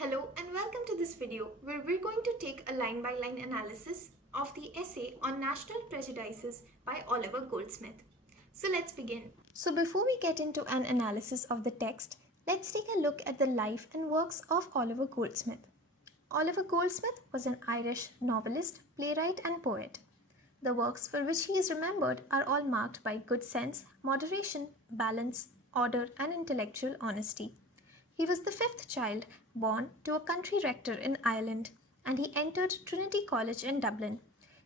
Hello and welcome to this video where we're going to take a line-by-line analysis of the essay on National Prejudices by Oliver Goldsmith. So let's begin. So before we get into an analysis of the text, let's take a look at the life and works of Oliver Goldsmith. Oliver Goldsmith was an Irish novelist, playwright and poet. The works for which he is remembered are all marked by good sense, moderation, balance, order and intellectual honesty. He was the fifth child born to a country rector in Ireland, and he entered Trinity College in Dublin.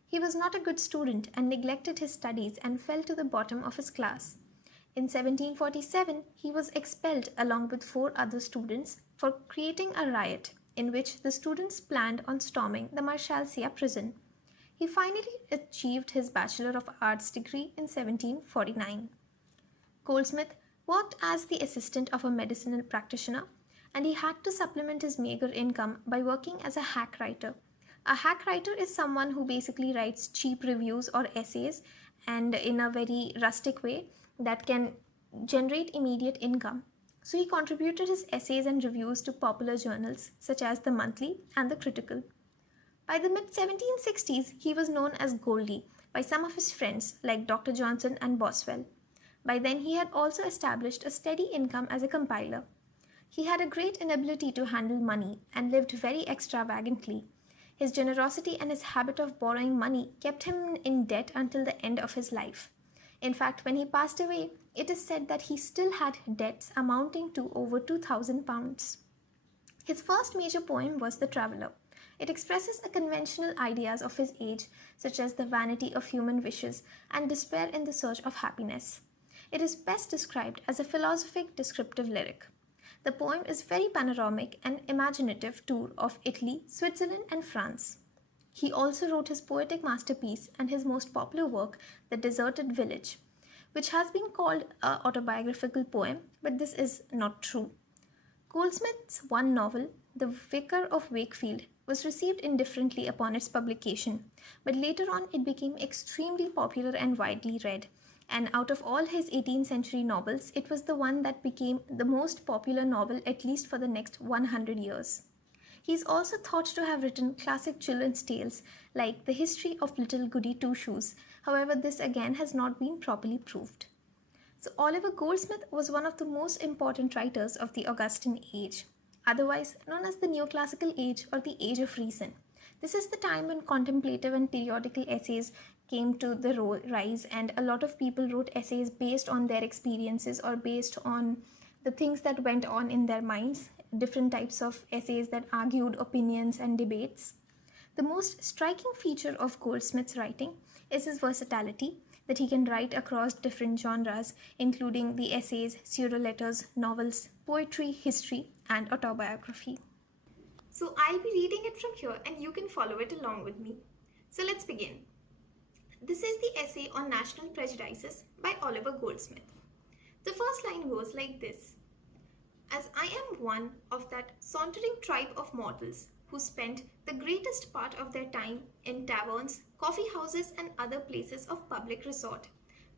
He was not a good student and neglected his studies and fell to the bottom of his class. In 1747, he was expelled along with four other students for creating a riot in which the students planned on storming the Marshalsea prison. He finally achieved his Bachelor of Arts degree in 1749. Goldsmith worked as the assistant of a medicinal practitioner, and he had to supplement his meager income by working as a hack writer. A hack writer is someone who basically writes cheap reviews or essays and in a very rustic way that can generate immediate income. So he contributed his essays and reviews to popular journals such as the Monthly and the Critical. By the mid 1760s, he was known as Goldie by some of his friends like Dr. Johnson and Boswell. By then, he had also established a steady income as a compiler. He had a great inability to handle money and lived very extravagantly. His generosity and his habit of borrowing money kept him in debt until the end of his life. In fact, when he passed away, it is said that he still had debts amounting to over £2,000. His first major poem was The Traveller. It expresses the conventional ideas of his age, such as the vanity of human wishes and despair in the search of happiness. It is best described as a philosophic descriptive lyric. The poem is very panoramic and imaginative tour of Italy, Switzerland and France. He also wrote his poetic masterpiece and his most popular work, The Deserted Village, which has been called an autobiographical poem, but this is not true. Goldsmith's one novel, The Vicar of Wakefield, was received indifferently upon its publication, but later on it became extremely popular and widely read. And out of all his 18th century novels, it was the one that became the most popular novel at least for the next 100 years. He is also thought to have written classic children's tales like The History of Little Goody Two Shoes. However, this again has not been properly proved. So Oliver Goldsmith was one of the most important writers of the Augustan age, otherwise known as the Neoclassical Age or the Age of Reason. This is the time when contemplative and periodical essays came to the rise, and a lot of people wrote essays based on their experiences or based on the things that went on in their minds, different types of essays that argued opinions and debates. The most striking feature of Goldsmith's writing is his versatility, that he can write across different genres, including the essays, pseudo-letters, novels, poetry, history, and autobiography. So I'll be reading it from here and you can follow it along with me. So let's begin. This is the essay on National Prejudices by Oliver Goldsmith. The first line goes like this. As I am one of that sauntering tribe of mortals who spent the greatest part of their time in taverns, coffee houses and other places of public resort,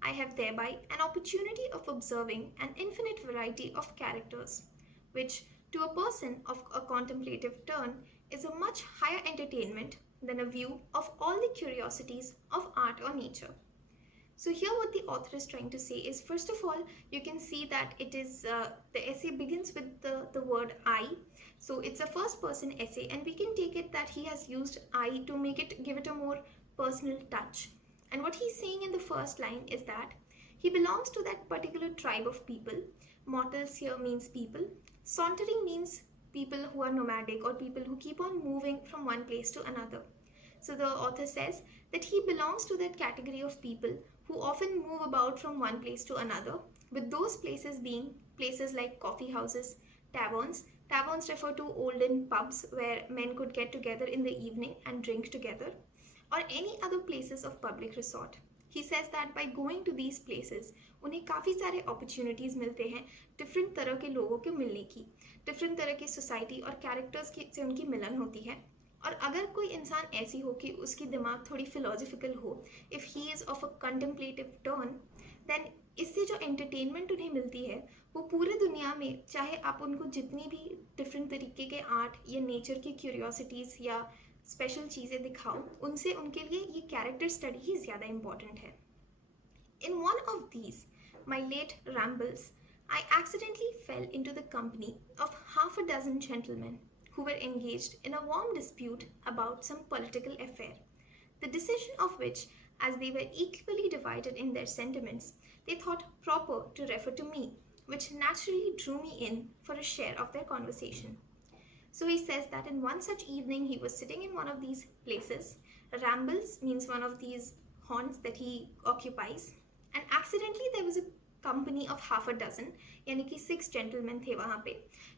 I have thereby an opportunity of observing an infinite variety of characters, which to a person of a contemplative turn is a much higher entertainment than a view of all the curiosities of art or nature. So here what the author is trying to say is, first of all, you can see that it is the essay begins with the word I. So it's a first person essay, and we can take it that he has used I to give it a more personal touch. And what he's saying in the first line is that he belongs to that particular tribe of people. Mortals here means people. Sauntering means people who are nomadic or people who keep on moving from one place to another. So the author says that he belongs to that category of people who often move about from one place to another, with those places being places like coffee houses, taverns. Taverns refer to olden pubs where men could get together in the evening and drink together, or any other places of public resort. He says that by going to these places, उन्हें काफ़ी सारे opportunities मिलते हैं different तरह के लोगों के मिलने की, different तरह की society और characters से उनकी मिलन होती है. और अगर कोई इंसान ऐसी हो कि उसकी दिमाग थोड़ी philosophical हो, if he is of a contemplative turn, then इससे जो एंटरटेनमेंट उन्हें मिलती है वो पूरे दुनिया में, चाहे आप उनको जितनी भी डिफरेंट तरीके के आर्ट या नेचर की क्यूरियोसिटीज़ या स्पेशल चीज़ें दिखाओ, उनसे उनके लिए ये कैरेक्टर स्टडी ही ज़्यादा इम्पॉर्टेंट है. In one of these, my late rambles, I accidentally fell into the company of half a dozen gentlemen who were engaged in a warm dispute about some political affair, the decision of which, as they were equally divided in their sentiments, they thought proper to refer to me, which naturally drew me in for a share of their conversation. So he says that in one such evening he was sitting in one of these places. Rambles means one of these haunts that he occupies. And accidentally there was a company of half a dozen, यानी कि 6 gentlemen थे वहाँ पे,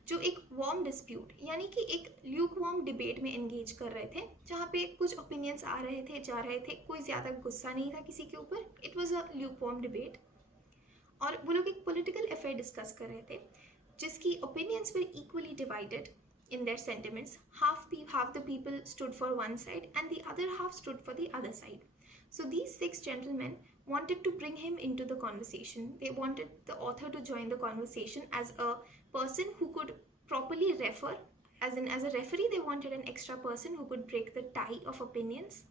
जो एक warm dispute यानी कि एक lukewarm debate में engage कर रहे थे, जहाँ पे कुछ opinions आ रहे थे, जा रहे थे, कोई ज़्यादा गुस्सा नहीं था किसी के ऊपर. It was a lukewarm debate. और वो लोग एक political affair discuss कर रहे थे, जिसकी opinions were equally divided in their sentiments. Half the people stood for one side and the other half stood for the other side. So these 6 gentlemen wanted to bring him into the conversation. They wanted the author to join the conversation as a person who could properly refer, as a referee. They wanted an extra person who could break the tie of opinions,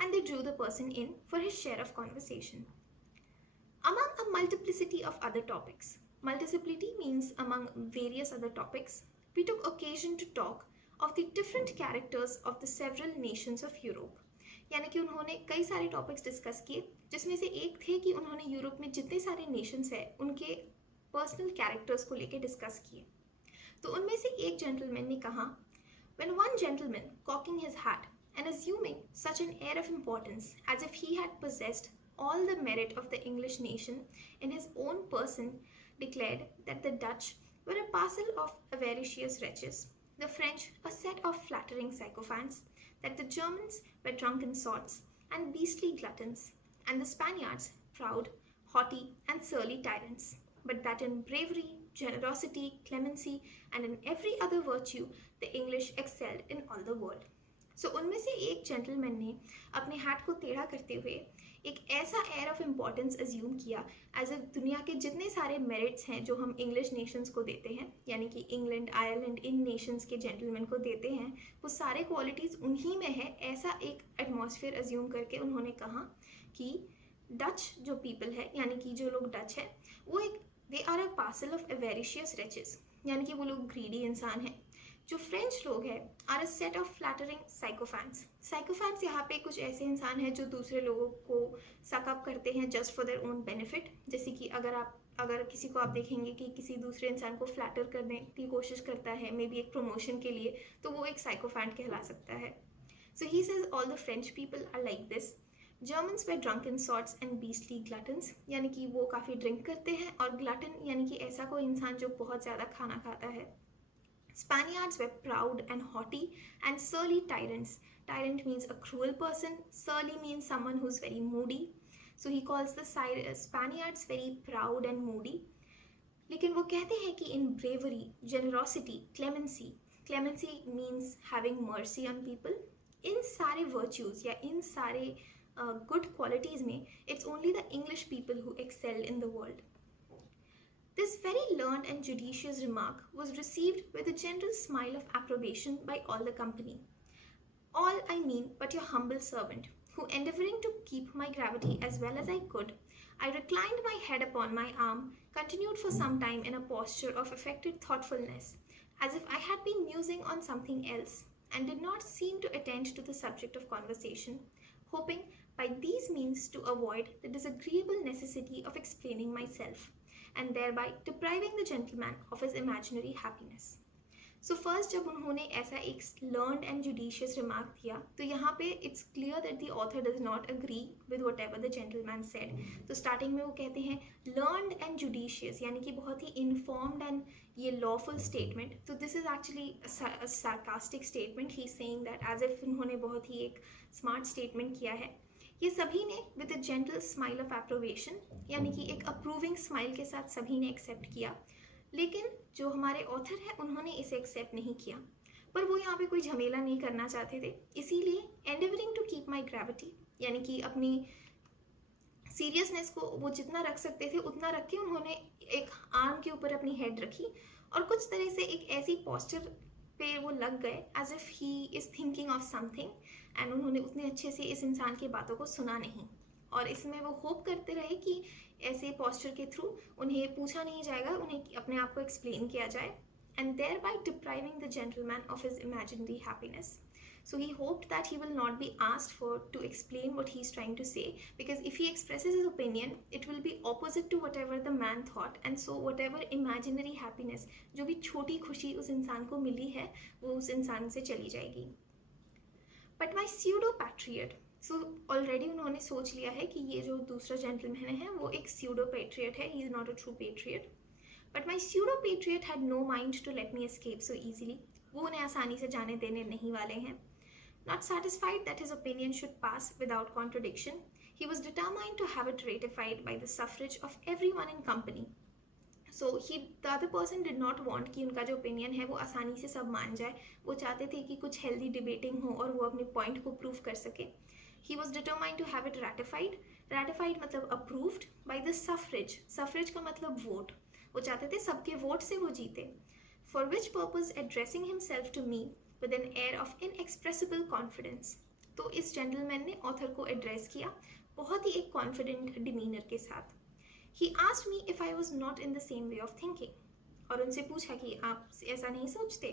and they drew the person in for his share of conversation. Among a multiplicity of other topics, multiplicity means among various other topics, we took occasion to talk of the different characters of the several nations of Europe. यानी कि उन्होंने कई सारे topics discuss किए, जिसमें से एक थे कि उन्होंने यूरोप में जितने सारे नेशंस हैं उनके पर्सनल कैरेक्टर्स को लेके डिस्कस किए. तो उनमें से एक जेंटलमैन ने कहा, when one gentleman, cocking his hat and assuming such an air of importance as if he had possessed all the merit of the English nation in his own person, declared that the Dutch were a parcel of avaricious wretches, the French a set of flattering sycophants, that the Germans were drunken sots and beastly gluttons, and the Spaniards proud, haughty, and surly tyrants, but that in bravery, generosity, clemency, and in every other virtue the English excelled in all the world. So उनमें से एक gentleman ने अपने hat को टेढ़ा करते हुए एक ऐसा एयर ऑफ इम्पॉर्टेंस अज्यूम किया एज ए दुनिया के जितने सारे मेरिट्स हैं जो हम इंग्लिश नेशंस को देते हैं, यानी कि इंग्लैंड, आयरलैंड, इन नेशंस के जेंटलमैन को देते हैं, वो सारे क्वालिटीज़ उन्हीं में है. ऐसा एक एटमॉस्फेयर अज्यूम करके उन्होंने कहा कि डच जो पीपल है, यानी कि जो लोग डच है, वो एक they are a parcel of avaricious riches, यानी कि वो लोग ग्रीडी इंसान हैं. जो फ्रेंच लोग हैं are a set of flattering sycophants. Sycophants यहाँ पे कुछ ऐसे इंसान हैं जो दूसरे लोगों को सकअप करते हैं just for their own benefit. जैसे कि अगर किसी को आप देखेंगे कि किसी दूसरे इंसान को फ्लैटर करने की कोशिश करता है, मे बी एक प्रमोशन के लिए, तो वो एक साइकोफैंट कहला सकता है. So he says all the French people are like this. Germans वे drunken sorts and beastly gluttons, यानी कि वो काफ़ी ड्रिंक करते हैं, और ग्लटन यानी कि ऐसा कोई इंसान जो बहुत ज़्यादा खाना खाता है. Spaniards were proud and haughty, and surly tyrants. Tyrant means a cruel person. Surly means someone who's very moody. So he calls the Spaniards very proud and moody. लेकिन वो कहते हैं कि in bravery, generosity, clemency means having mercy on people. इन सारे virtues या इन सारे good qualities में, it's only the English people who excel in the world. This very learned and judicious remark was received with a general smile of approbation by all the company. All, I mean, but your humble servant, who, endeavouring to keep my gravity as well as I could, I reclined my head upon my arm, continued for some time in a posture of affected thoughtfulness, as if I had been musing on something else, and did not seem to attend to the subject of conversation, hoping by these means to avoid the disagreeable necessity of explaining myself, and thereby depriving the gentleman of his imaginary happiness. So first जब उन्होंने ऐसा एक learned and judicious remark दिया, तो यहाँ पे it's clear that the author does not agree with whatever the gentleman said. तो starting में वो कहते हैं learned and judicious, यानी कि बहुत ही informed and ये lawful statement. तो this is actually a sarcastic statement. He's saying that as if उन्होंने बहुत ही एक smart statement किया है. ये सभी ने with a gentle smile of approbation, यानी कि एक अप्रूविंग स्माइल के साथ सभी ने एक्सेप्ट किया. लेकिन जो हमारे ऑथर है उन्होंने इसे एक्सेप्ट नहीं किया, पर वो यहाँ पे कोई झमेला नहीं करना चाहते थे. इसीलिए endeavouring to keep my gravity, यानी कि अपनी सीरियसनेस को वो जितना रख सकते थे उतना रख के उन्होंने एक आर्म के ऊपर अपनी हेड रखी और कुछ तरह से एक ऐसी पोस्चर पे वो लग गए as if he is thinking of something, and उन्होंने उतने अच्छे से इस इंसान की बातों को सुना नहीं। और इसमें वो होप करते रहे कि ऐसे पोस्चर के थ्रू उन्हें पूछा नहीं जाएगा, उन्हें अपने आप को एक्सप्लेन किया जाए, and thereby depriving the gentleman of his imaginary happiness. So he hoped that he will not be asked for to explain what he's trying to say, because if he expresses his opinion, it will be opposite to whatever the man thought, and so whatever imaginary happiness, जो भी छोटी खुशी उस इंसान को मिली है, वो उस इंसान से चली जाएगी. But my pseudo patriot, so already उन्होंने सोच लिया है कि ये जो दूसरा जेंटलमैन है वो एक pseudo patriot है, he is not a true patriot. But my pseudo patriot had no mind to let me escape so easily. वो उन्हें आसानी से जाने देने नहीं वाले हैं. Not satisfied that his opinion should pass without contradiction, he was determined to have it ratified by the suffrage of everyone in company. So the other person did not want कि उनका जो opinion है वो आसानी से सब मान जाए. वो चाहते थे कि कुछ healthy debating हो और वो अपने point को prove कर सके. He was determined to have it ratified. Ratified मतलब approved by the suffrage. Suffrage का मतलब vote. वो चाहते थे सबके वोट से वो जीते. For which purpose addressing himself to me with an air of inexpressible confidence. तो इस जेंटलमैन ने ऑथर को एड्रेस किया बहुत ही एक कॉन्फिडेंट डिमीनर के साथ. He asked me if I was not in the same way of thinking. और उनसे पूछा कि आप ऐसा नहीं सोचते.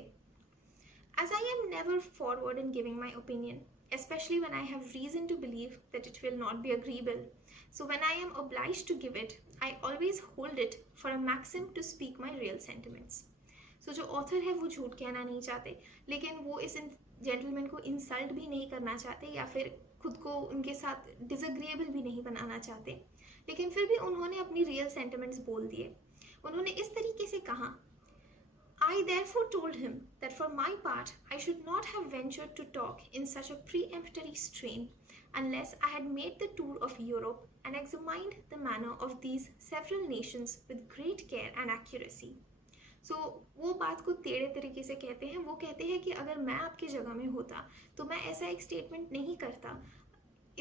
As I am never forward in giving my opinion, especially when I have reason to believe that it will not be agreeable. So when I am obliged to give it, I always hold it for a maxim to speak my real sentiments. So जो author है वो झूठ कहना नहीं चाहते, लेकिन वो इस जेंटलमैन को इंसल्ट भी नहीं करना चाहते या फिर खुद को उनके साथ डिसएग्रीएबल भी नहीं बनाना चाहते, लेकिन फिर भी उन्होंने अपनी रियल सेंटिमेंट्स बोल दिए. उन्होंने इस तरीके से कहा, I therefore told him that for my part I should not have ventured to talk in such a peremptory strain unless I had made the tour of Europe and examined the manner of these several nations with great care and accuracy. So वो बात को टेढ़े तरीके से कहते हैं. वो कहते हैं कि अगर मैं आपकी जगह में होता तो मैं ऐसा एक स्टेटमेंट नहीं करता.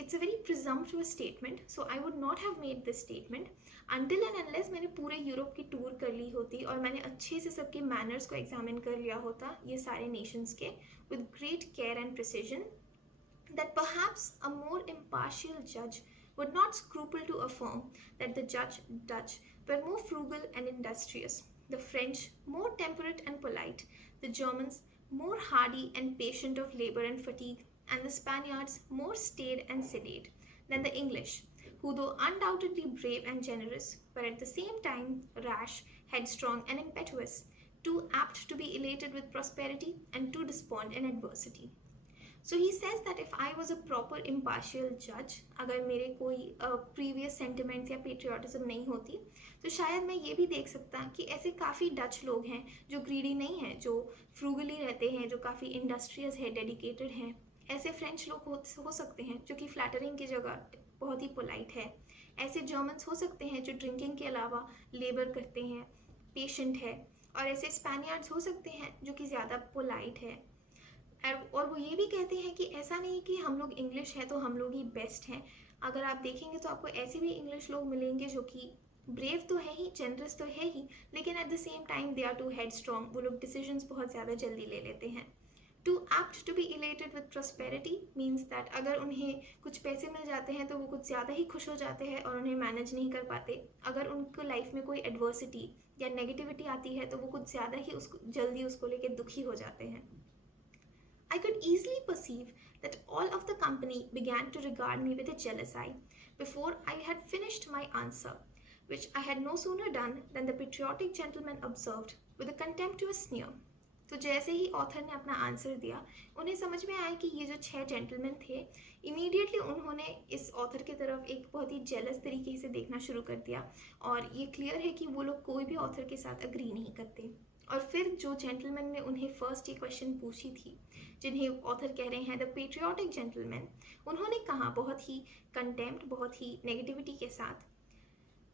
It's a very presumptuous statement, so I would not have made this statement until and unless मैंने पूरे यूरोप की टूर कर ली होती और मैंने अच्छे से सबके मैनर्स को एग्जामिन कर लिया होता ये सारे नेशंस के with great care and precision, that perhaps a more impartial judge would not scruple to affirm that the Dutch were more frugal and industrious, the French more temperate and polite, the Germans more hardy and patient of labor and fatigue, and the Spaniards more staid and sedate than the English, who though undoubtedly brave and generous, were at the same time rash, headstrong and impetuous, too apt to be elated with prosperity and too despond in adversity. So he says that if I was a proper impartial judge, अगर मेरे कोई previous sentiments या patriotism नहीं होती, तो शायद मैं ये भी देख सकता कि ऐसे काफ़ी डच लोग हैं जो greedy नहीं हैं, जो frugally रहते हैं, जो काफ़ी industrious है, dedicated हैं. ऐसे फ्रेंच लोग हो सकते हैं जो कि फ्लैटरिंग की जगह बहुत ही पोलाइट है. ऐसे जर्मन्स हो सकते हैं जो ड्रिंकिंग के अलावा लेबर करते हैं, पेशेंट है. और ऐसे स्पेनियार्ड्स हो सकते हैं जो कि ज़्यादा पोलाइट है. और वो ये भी कहते हैं कि ऐसा नहीं कि हम लोग इंग्लिश हैं तो हम लोग ही बेस्ट हैं. अगर आप देखेंगे तो आपको ऐसे भी इंग्लिश लोग मिलेंगे जो कि ब्रेव तो है ही, जेनरस तो है ही, लेकिन at the same time they are too headstrong. वो लोग डिसीजंस बहुत ज़्यादा जल्दी ले लेते हैं. Too apt to be elated with prosperity means that अगर उन्हें कुछ पैसे मिल जाते हैं तो वो कुछ ज़्यादा ही खुश हो जाते हैं और उन्हें मैनेज नहीं कर पाते. अगर उनको लाइफ में कोई एडवर्सिटी या नेगेटिविटी आती है तो वो कुछ ज़्यादा ही जल्दी उसको लेके दुखी हो जाते हैं. I could easily perceive that all of the company began to regard me with a jealous eye before I had finished my answer, which I had no sooner done than the patriotic gentleman observed with a contemptuous sneer. तो जैसे ही author ने अपना answer दिया, उन्हें समझ में आया कि ये जो 6 जेंटलमैन थे, इमीडिएटली उन्होंने इस ऑथर की तरफ एक बहुत ही जेलस तरीके से देखना शुरू कर दिया. और ये क्लियर है कि वो लोग कोई भी ऑथर के साथ अग्री नहीं करते. और फिर जो जेंटलमैन ने उन्हें फर्स्ट ये क्वेश्चन पूछी थी, जिन्हें ऑथर कह रहे हैं द पेट्रियाटिक जेंटलमैन, उन्होंने कहा बहुत ही कंटेम्प्ट, बहुत ही नेगेटिविटी के साथ,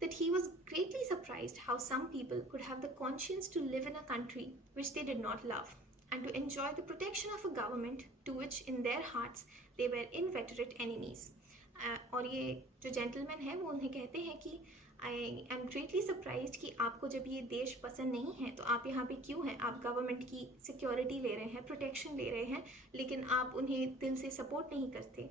that he was greatly surprised how some people could have the conscience to live in a country which they did not love, and to enjoy the protection of a government to which in their hearts they were inveterate enemies. और ये जो gentleman है वो उन्हें कहते हैं कि I am greatly surprised कि आपको जब ये देश पसंद नहीं है तो आप यहाँ पे क्यों हैं। आप गवर्नमेंट की सिक्योरिटी ले रहे हैं, प्रोटेक्शन ले रहे हैं, लेकिन आप उन्हें दिल से सपोर्ट नहीं करते.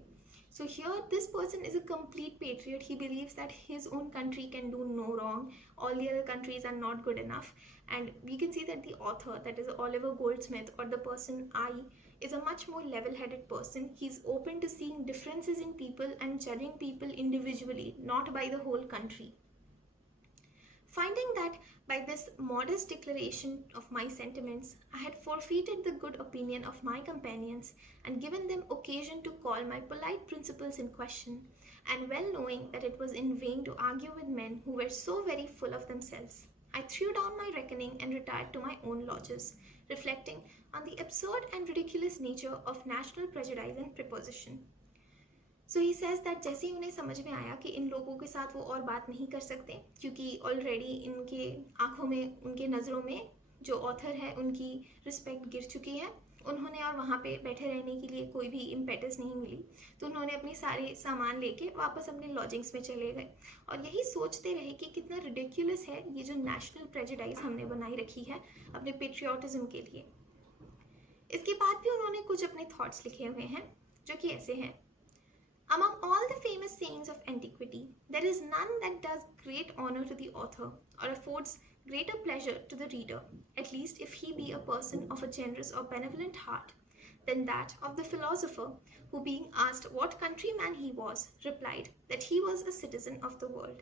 So here this person is a complete patriot. He believes that his own country can do no wrong. All the other countries are not good enough. And we can see that the author, that is Oliver Goldsmith, or the person I, is a much more level-headed person. He's open to seeing differences in people and judging people individually, not by the whole country. Finding that by this modest declaration of my sentiments, I had forfeited the good opinion of my companions and given them occasion to call my polite principles in question, and well knowing that it was in vain to argue with men who were so very full of themselves, I threw down my reckoning and retired to my own lodges, reflecting on the absurd and ridiculous nature of national prejudice and prepossession. So he says that जैसे ही उन्हें समझ में आया कि इन लोगों के साथ वो और बात नहीं कर सकते, क्योंकि ऑलरेडी इनके आंखों में, उनके नज़रों में जो ऑथर है उनकी रिस्पेक्ट गिर चुकी है, उन्होंने और वहाँ पे बैठे रहने के लिए कोई भी इम्पेटस नहीं मिली, तो उन्होंने अपने सारे सामान लेके वापस अपने लॉजिंग्स में चले गए और यही सोचते रहे कि कितना रिडिक्यूलस है ये जो नेशनल प्रेजुडाइज हमने बनाई रखी है अपने पेट्रियाटिज्म के लिए. इसके बाद भी उन्होंने कुछ अपने थॉट्स लिखे हुए हैं जो कि ऐसे हैं. Among all the famous sayings of antiquity, there is none that does great honor to the author or affords greater pleasure to the reader, at least if he be a person of a generous or benevolent heart, than that of the philosopher who, being asked what countryman he was, replied that he was a citizen of the world.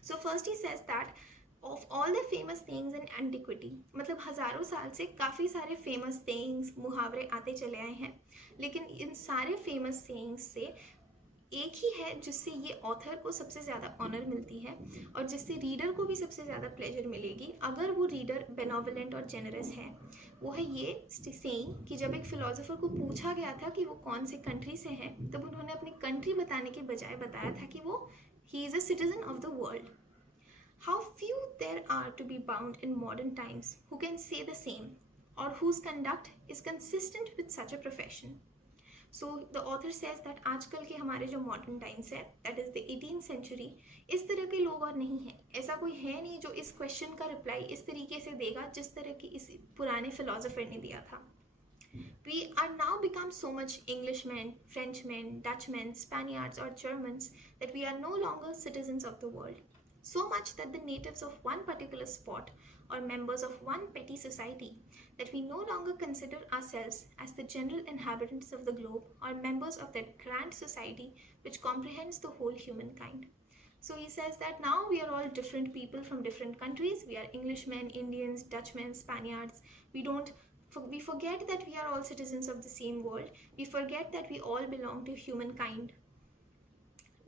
So first he says that of all the famous sayings in antiquity, मतलब हज़ारों साल से काफ़ी सारे famous sayings, मुहावरे आते चले आए हैं, लेकिन इन सारे famous sayings से एक ही है जिससे ये ऑथर को सबसे ज़्यादा ऑनर मिलती है और जिससे रीडर को भी सबसे ज़्यादा प्लेजर मिलेगी अगर वो रीडर बेनोवलेंट और जेनरस है. वो है ये सेइंग कि जब एक फिलोसोफर को पूछा गया था कि वो कौन से कंट्री से हैं, तब उन्होंने अपनी कंट्री बताने के बजाय बताया था कि वो he is a citizen of the world. How few there are to be bound in modern times who can say the same or whose conduct is consistent with such a profession. So the author says that आजकल के हमारे जो modern times है, that is the 18th century, इस तरह के लोग और नहीं हैं. ऐसा कोई है नहीं जो इस क्वेश्चन का रिप्लाई इस तरीके से देगा जिस तरह की इस पुराने फिलोसोफर ने दिया था. We are now become so much Englishmen, Frenchmen, Dutchmen, Spaniards or Germans that we are no longer citizens of the world. So much that the natives of one particular spot or members of one petty society, that we no longer consider ourselves as the general inhabitants of the globe or members of that grand society which comprehends the whole humankind. So he says that now we are all different people from different countries. We are Englishmen, Indians, Dutchmen, Spaniards. We forget that we are all citizens of the same world. We forget that we all belong to humankind.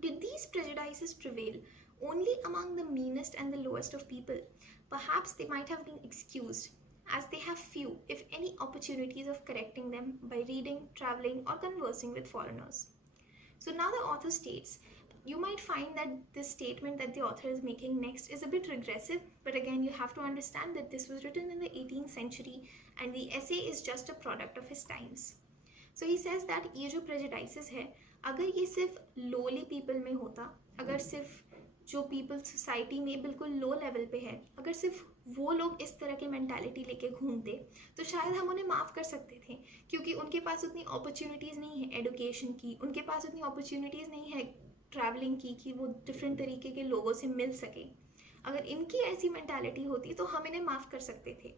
Did these prejudices prevail only among the meanest and the lowest of people? Perhaps they might have been excused, as they have few, if any, opportunities of correcting them by reading, traveling, or conversing with foreigners. So now the author states, you might find that this statement that the author is making next is a bit regressive, but again you have to understand that this was written in the 18th century and the essay is just a product of his times. So he says that ये जो prejudices है, अगर ये सिर्फ lowly people में होता, अगर सिर्फ जो पीपल सोसाइटी में बिल्कुल लो लेवल पे है, अगर सिर्फ वो लोग इस तरह की मेंटालिटी लेके घूमते तो शायद हम उन्हें माफ़ कर सकते थे, क्योंकि उनके पास उतनी अपॉर्चुनिटीज़ नहीं है एडुकेशन की, उनके पास उतनी अपॉर्चुनिटीज़ नहीं है ट्रैवलिंग की कि वो डिफरेंट तरीके के लोगों से मिल सके. अगर इनकी ऐसी मेंटालिटी होती तो हम इन्हें माफ़ कर सकते थे.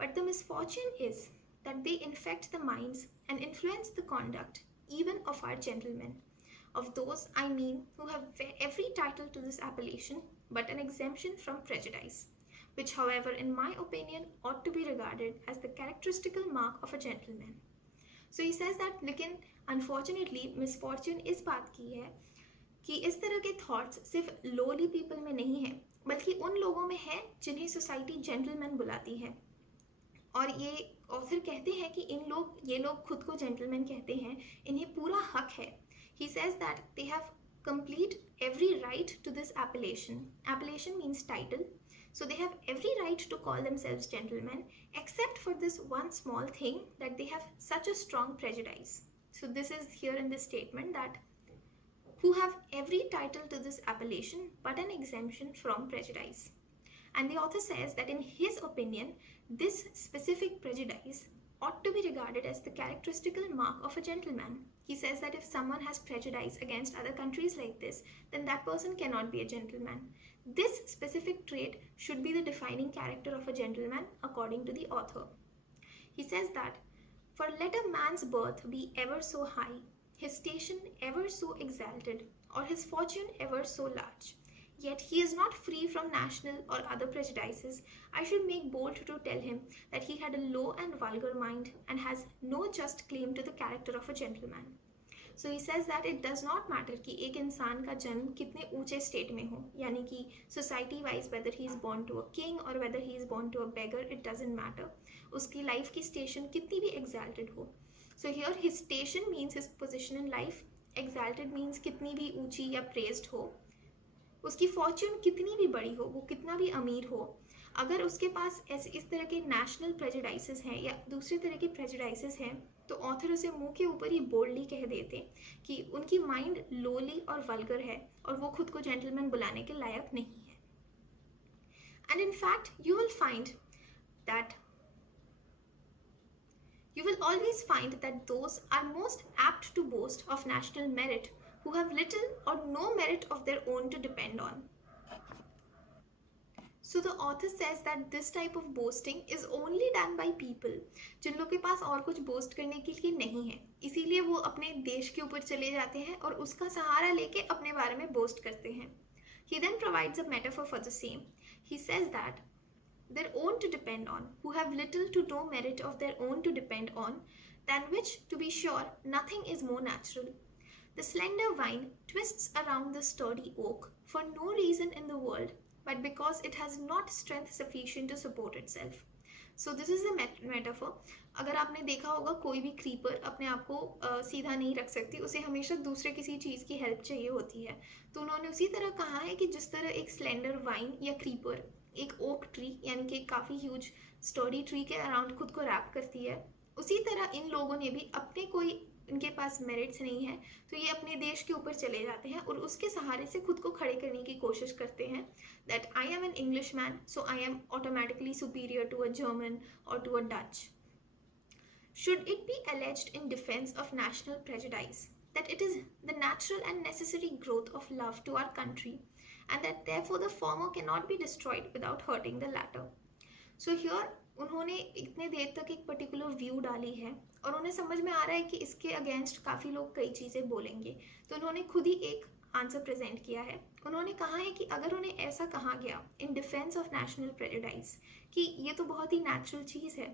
But the misfortune is that they infect the minds and influence the conduct even of our gentlemen, of those I mean who have every title to this appellation but an exemption from prejudice, which however in my opinion ought to be regarded as the characteristical mark of a gentleman. So he says that लेकिन unfortunately misfortune इस बात की है कि इस तरह के thoughts सिर्फ lowly people में नहीं है, बल्कि उन लोगों में है जिन्हें society gentleman बुलाती है. और ये ऑथर कहते हैं कि ये लोग खुद को जेंटलमैन कहते हैं, इन्हें पूरा हक है. He says that they have complete every right to this appellation. Appellation means title. So they have every right to call themselves gentlemen, except for this one small thing, that they have such a strong prejudice. So this is here in this statement that who have every title to this appellation but an exemption from prejudice. And the author says that in his opinion, this specific prejudice ought to be regarded as the characteristical mark of a gentleman. He says that if someone has prejudice against other countries like this, then that person cannot be a gentleman. This specific trait should be the defining character of a gentleman according to the author. He says that, for let a man's birth be ever so high, his station ever so exalted, or his fortune ever so large, yet he is not free from national or other prejudices, I should make bold to tell him that he had a low and vulgar mind and has no just claim to the character of a gentleman. So he says that it does not matter कि एक इंसान का जन्म कितने ऊंचे state में हो, यानी कि society wise whether he is born to a king or whether he is born to a beggar, it doesn't matter. उसकी लाइफ की स्टेशन कितनी भी exalted हो. So here his station means his position in life, exalted means कितनी भी ऊंची या praised हो, उसकी फॉर्च्यून कितनी भी बड़ी हो, वो कितना भी अमीर हो, अगर उसके पास ऐसे इस तरह के नेशनल प्रेजुडाइसेस हैं या दूसरे तरह के प्रेजुडाइसेस हैं, तो ऑथर उसे मुंह के ऊपर ही बोल्डली कह देते कि उनकी माइंड लोली और वल्गर है और वो खुद को जेंटलमैन बुलाने के लायक नहीं है. And in fact you will always find that those are most apt to boast of national merit who have little or no merit of their own to depend on. So the author says that this type of boasting is only done by people जिन लोगों के पास और कुछ boast करने के लिए नहीं है, इसीलिए वो अपने देश के ऊपर चले जाते हैं और उसका सहारा लेके अपने बारे में बोस्ट करते हैं. He then provides a metaphor for the same. He says that their own to depend on, who have little to no merit of their own to depend on, than which, to be sure, nothing is more natural. The slender vine twists around the sturdy oak for no reason in the world, but because it has not strength sufficient to support itself. So this is a metaphor. अगर आपने देखा होगा कोई भी creeper अपने आप को सीधा नहीं रख सकती, उसे हमेशा दूसरे किसी चीज़ की हेल्प चाहिए होती है. तो उन्होंने उसी तरह कहा है कि जिस तरह एक स्लेंडर वाइन या क्रीपर एक ओक ट्री यानी कि काफ़ी ह्यूज स्टोरी ट्री के अराउंड खुद को रैप करती है, उसी तरह इन लोगों ने भी अपने कोई इनके पास मेरिट्स नहीं है तो ये अपने देश के ऊपर चले जाते हैं और उसके सहारे से खुद को खड़े करने की कोशिश करते हैं. That I am an English man so I am automatically superior to a German और to a Dutch. Should it be alleged in defense of national prejudice that it is the natural and necessary growth of love to our country and that therefore the former cannot be destroyed without hurting the latter. So here उन्होंने इतने देर तक एक particular view डाली है और उन्हें समझ में आ रहा है कि इसके अगेंस्ट काफ़ी लोग कई चीज़ें बोलेंगे, तो उन्होंने खुद ही एक आंसर प्रेजेंट किया है. उन्होंने कहा है कि अगर उन्हें ऐसा कहा गया in defence of national prejudice कि ये तो बहुत ही नेचुरल चीज़ है,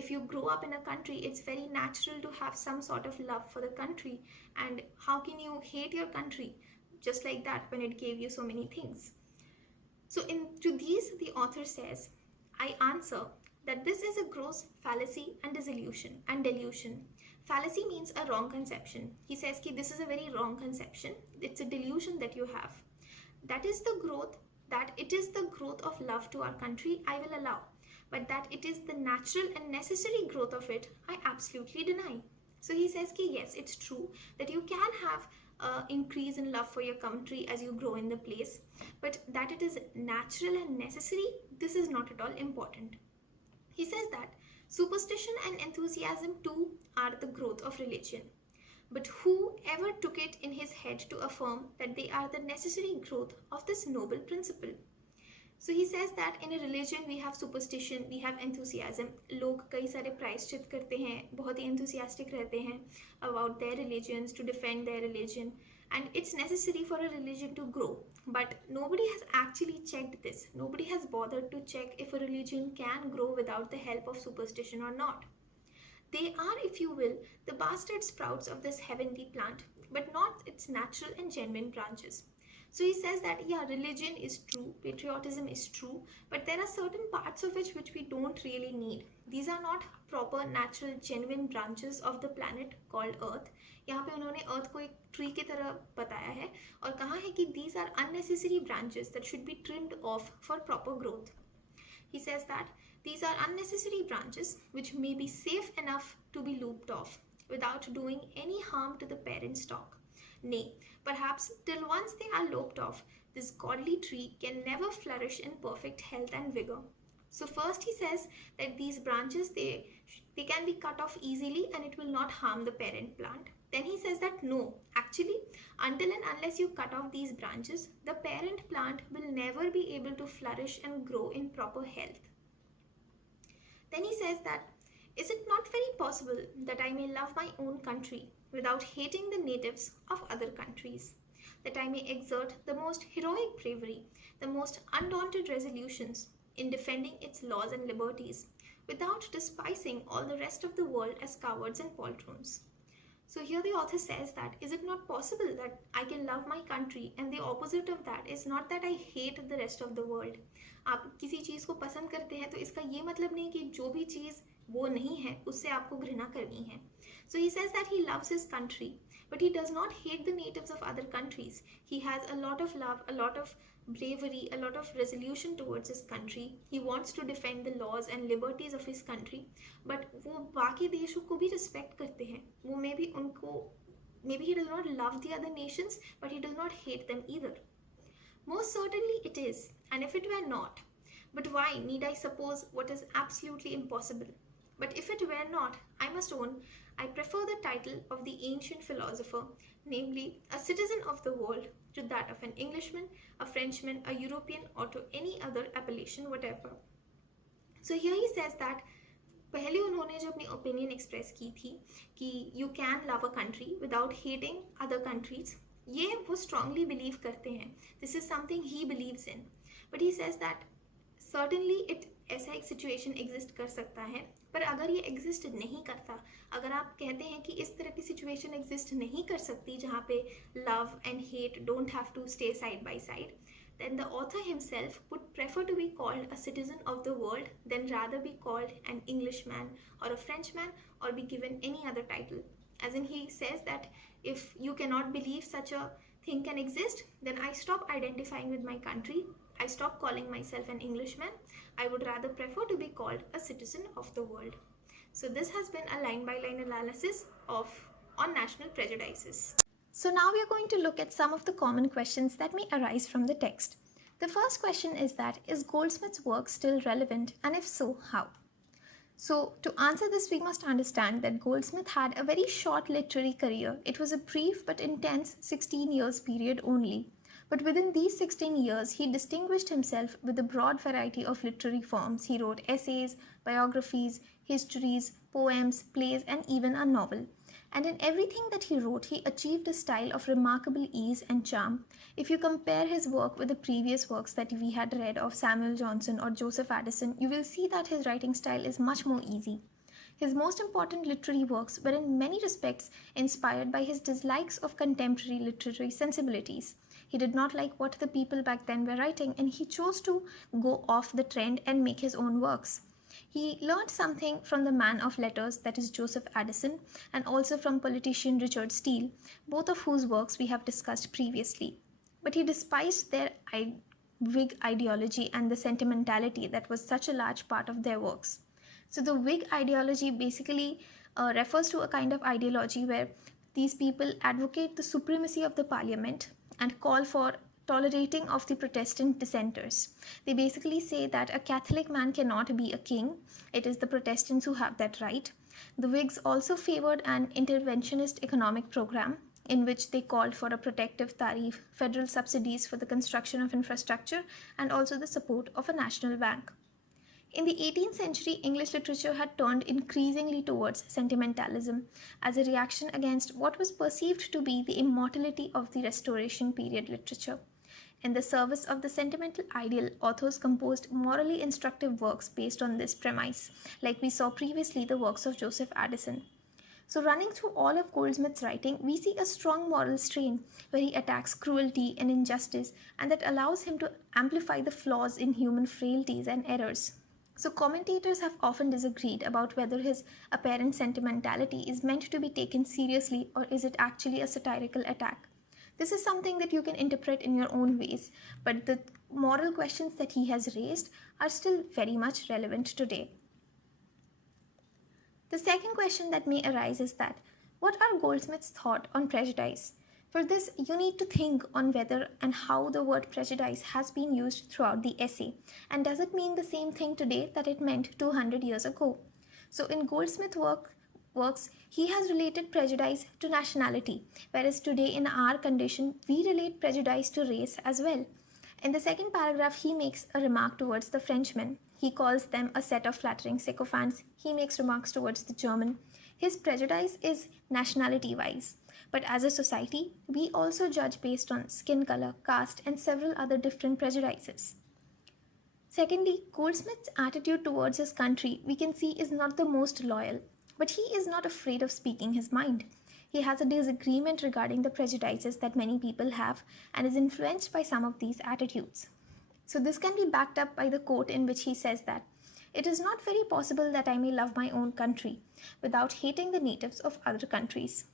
if you grow up in a country it's very natural to have some sort of love for the country, and how can you hate your country just like that when it gave you so many things. So to these the author says, I answer that this is a gross fallacy and delusion. Fallacy means a wrong conception. He says कि this is a very wrong conception. It's a delusion that you have. That it is the growth of love to our country, I will allow. But that it is the natural and necessary growth of it, I absolutely deny. So he says कि yes, it's true that you can have increase in love for your country as you grow in the place, but that it is natural and necessary, this is not at all important. He says that superstition and enthusiasm too are the growth of religion, but who ever took it in his head to affirm that they are the necessary growth of this noble principle? So he says that in a religion we have superstition, we have enthusiasm. लोग कई सारे प्रायश्चित करते हैं, बहुत ही enthusiastic रहते हैं about their religions, to defend their religion, and it's necessary for a religion to grow. But nobody has actually checked this. Nobody has bothered to check if a religion can grow without the help of superstition or not. They are, if you will, the bastard sprouts of this heavenly plant, but not its natural and genuine branches. So he says that yeah, religion is true, patriotism is true, but there are certain parts of which we don't really need. These are not proper natural genuine branches of the planet called earth. यहाँ पे उन्होंने अर्थ को एक tree की तरह बताया है और कहा है कि these are unnecessary branches that should be trimmed off for proper growth. He says that these are unnecessary branches which may be safe enough to be lopped off without doing any harm to the parent stock. Nay, perhaps till once they are lopped off, this godly tree can never flourish in perfect health and vigor. So first he says that these branches they can be cut off easily and it will not harm the parent plant. Then he says that no, actually, until and unless you cut off these branches, the parent plant will never be able to flourish and grow in proper health. Then he says that, is it not very possible that I may love my own country without hating the natives of other countries? That I may exert the most heroic bravery, the most undaunted resolutions in defending its laws and liberties, without despising all the rest of the world as cowards and poltroons? So here the author says that, is it not possible that I can love my country, and the opposite of that is not that I hate the rest of the world. आप किसी चीज़ को पसंद करते हैं तो इसका ये मतलब नहीं कि जो भी चीज़ वो नहीं है उससे आपको घृणा करनी है. So he says that he loves his country, but he does not hate the natives of other countries. He has a lot of love, a lot of bravery, a lot of resolution towards his country. He wants to defend the laws and liberties of his country, but वो बाकी देशों को भी respect करते हैं. वो maybe he does not love the other nations, but he does not hate them either. Most certainly it is, and if it were not, but why need I suppose what is absolutely impossible? But if it were not, I must own, I prefer the title of the ancient philosopher, namely a citizen of the world, to that of an Englishman, a Frenchman, a European, or to any other appellation whatever. So here he says that पहले उन्होंने जो अपनी opinion express की थी कि you can love a country without hating other countries, ये वो strongly believe करते हैं. This is something he believes in, but he says that certainly it ऐसा एक सिचुएशन एग्जिस्ट कर सकता है, पर अगर ये एग्जिस्ट नहीं करता, अगर आप कहते हैं कि इस तरह की सिचुएशन एग्जिस्ट नहीं कर सकती जहाँ पे love and hate don't have to stay side by side, then the author himself would prefer to be called a citizen of the world than rather be called an Englishman or a Frenchman or be given any other title. As in, he says that if you cannot believe such a thing can exist, then I stop identifying with my country, I stop calling myself an Englishman, I would rather prefer to be called a citizen of the world. So this has been a line-by-line analysis on national prejudices. So now we are going to look at some of the common questions that may arise from the text. The first question is that, is Goldsmith's work still relevant, and if so, how? So to answer this, we must understand that Goldsmith had a very short literary career. It was a brief but intense 16 years period only. But within these 16 years, he distinguished himself with a broad variety of literary forms. He wrote essays, biographies, histories, poems, plays, and even a novel. And in everything that he wrote, he achieved a style of remarkable ease and charm. If you compare his work with the previous works that we had read of Samuel Johnson or Joseph Addison, you will see that his writing style is much more easy. His most important literary works were in many respects inspired by his dislikes of contemporary literary sensibilities. He did not like what the people back then were writing, and he chose to go off the trend and make his own works. He learned something from the man of letters, that is Joseph Addison, and also from politician Richard Steele, both of whose works we have discussed previously. But he despised their Whig ideology and the sentimentality that was such a large part of their works. So the Whig ideology basically refers to a kind of ideology where these people advocate the supremacy of the parliament and call for tolerating of the Protestant dissenters. They basically say that a Catholic man cannot be a king. It is the Protestants who have that right. The Whigs also favored an interventionist economic program in which they called for a protective tariff, federal subsidies for the construction of infrastructure, and also the support of a national bank. In the 18th century, English literature had turned increasingly towards sentimentalism as a reaction against what was perceived to be the immortality of the Restoration period literature. In the service of the sentimental ideal, authors composed morally instructive works based on this premise, like we saw previously the works of Joseph Addison. So running through all of Goldsmith's writing, we see a strong moral strain where he attacks cruelty and injustice, and that allows him to amplify the flaws in human frailties and errors. So commentators have often disagreed about whether his apparent sentimentality is meant to be taken seriously or is it actually a satirical attack. This is something that you can interpret in your own ways, but the moral questions that he has raised are still very much relevant today. The second question that may arise is that, what are Goldsmith's thoughts on prejudice? For this, you need to think on whether and how the word prejudice has been used throughout the essay, and does it mean the same thing today that it meant 200 years ago? So, in works, he has related prejudice to nationality, whereas today in our condition, we relate prejudice to race as well. In the second paragraph, he makes a remark towards the Frenchmen. He calls them a set of flattering sycophants. He makes remarks towards the German. His prejudice is nationality wise. But as a society, we also judge based on skin color, caste, and several other different prejudices. Secondly, Goldsmith's attitude towards his country we can see is not the most loyal, but he is not afraid of speaking his mind. He has a disagreement regarding the prejudices that many people have and is influenced by some of these attitudes. So, this can be backed up by the quote in which he says that it is not very possible that I may love my own country without hating the natives of other countries.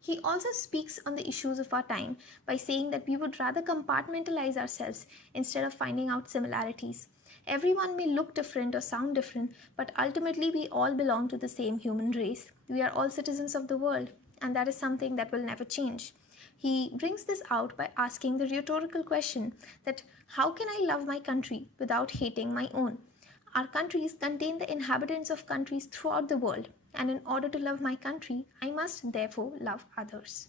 He also speaks on the issues of our time by saying that we would rather compartmentalize ourselves instead of finding out similarities. Everyone may look different or sound different, but ultimately we all belong to the same human race. We are all citizens of the world, and that is something that will never change. He brings this out by asking the rhetorical question that how can I love my country without hating my own? Our countries contain the inhabitants of countries throughout the world, and in order to love my country, I must therefore love others.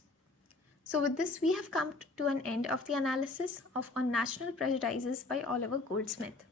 So, with this, we have come to an end of the analysis of On National Prejudices by Oliver Goldsmith.